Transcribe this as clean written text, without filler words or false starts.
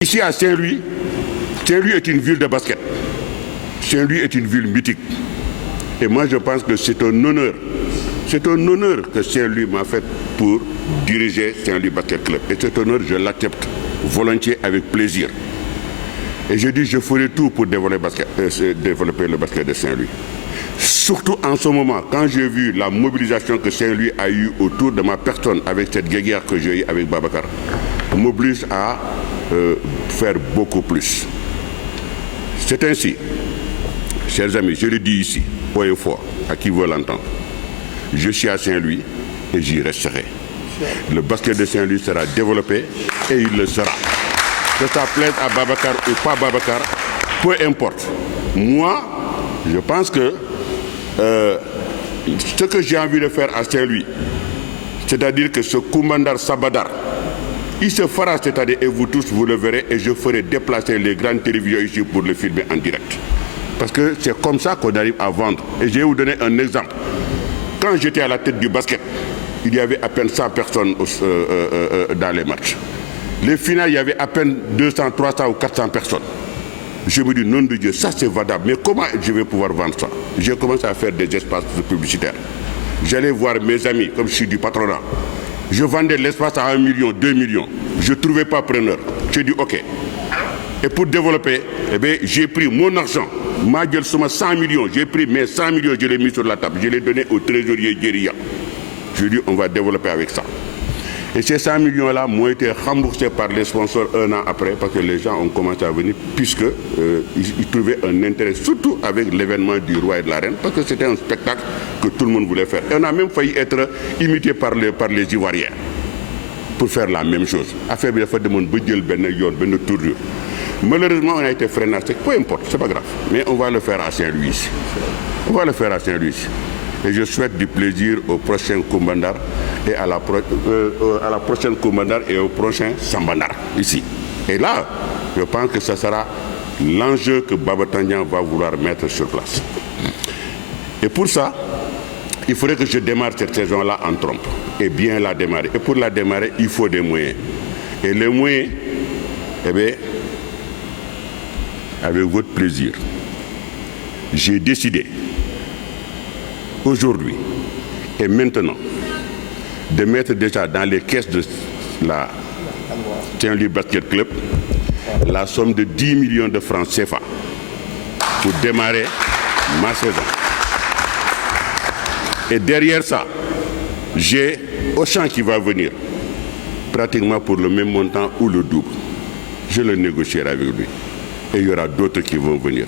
Ici à Saint-Louis, Saint-Louis est une ville de basket. Saint-Louis est une ville mythique. Et moi je pense que c'est un honneur. C'est un honneur que Saint-Louis m'a fait pour diriger Saint-Louis Basket Club. Et cet honneur, je l'accepte volontiers avec plaisir. Et je dis, je ferai tout pour développer le basket de Saint-Louis. Surtout en ce moment, quand j'ai vu la mobilisation que Saint-Louis a eue autour de ma personne avec cette guéguerre que j'ai eue avec Babacar, m'oblige à faire beaucoup plus. C'est ainsi, chers amis, je le dis ici, haut et fort, à qui veut l'entendre. Je suis à Saint-Louis et j'y resterai. Le basket de Saint-Louis sera développé et il le sera. Que ça plaise à Babacar ou pas Babacar, peu importe. Moi, je pense que ce que j'ai envie de faire à Saint-Louis, c'est-à-dire que ce Koumandar Sabadar, il se fera, c'est-à-dire, et vous tous, vous le verrez, et je ferai déplacer les grandes télévisions ici pour le filmer en direct. Parce que c'est comme ça qu'on arrive à vendre. Et je vais vous donner un exemple. Quand j'étais à la tête du basket, il y avait à peine 100 personnes dans les matchs. Les finales, il y avait à peine 200, 300 ou 400 personnes. Je me dis, nom de Dieu, ça c'est vendable. Mais comment je vais pouvoir vendre ça? J'ai commencé à faire des espaces publicitaires. J'allais voir mes amis, comme je suis du patronat. Je vendais l'espace à 1 million, 2 millions. Je ne trouvais pas preneur. J'ai dit OK. Et pour développer, j'ai pris mon argent. Ma gueule, 100 millions. J'ai pris mes 100 millions, je l'ai mis sur la table. Je l'ai donné au trésorier Guérilla. Je lui ai dit, on va développer avec ça. Et ces 100 millions-là m'ont été remboursés par les sponsors un an après, parce que les gens ont commencé à venir, puisqu'ils trouvaient un intérêt, surtout avec l'événement du roi et de la reine, parce que c'était un spectacle que tout le monde voulait faire. Et on a même failli être imité par les Ivoiriens pour faire la même chose. Affaire bi dafa demoon ba jël benn tournure. Malheureusement, on a été freiné, peu importe, c'est pas grave. Mais on va le faire à Saint-Louis ici. On va le faire à Saint-Louis ici. Et je souhaite du plaisir au prochain Koumandar et à la prochaine Koumandar et au prochain Sambandar ici. Et là, je pense que ce sera l'enjeu que Baba Tandian va vouloir mettre sur place. Et pour ça, il faudrait que je démarre cette saison-là en trompe. Et bien la démarrer. Et pour la démarrer, il faut des moyens. Et les moyens, avec votre plaisir, j'ai décidé aujourd'hui et maintenant de mettre déjà dans les caisses de la Saint-Louis Basket Club la somme de 10 millions de francs CFA pour démarrer ma saison. Et derrière ça, j'ai Auchan qui va venir, pratiquement pour le même montant ou le double. Je le négocierai avec lui. Et il y aura d'autres qui vont venir.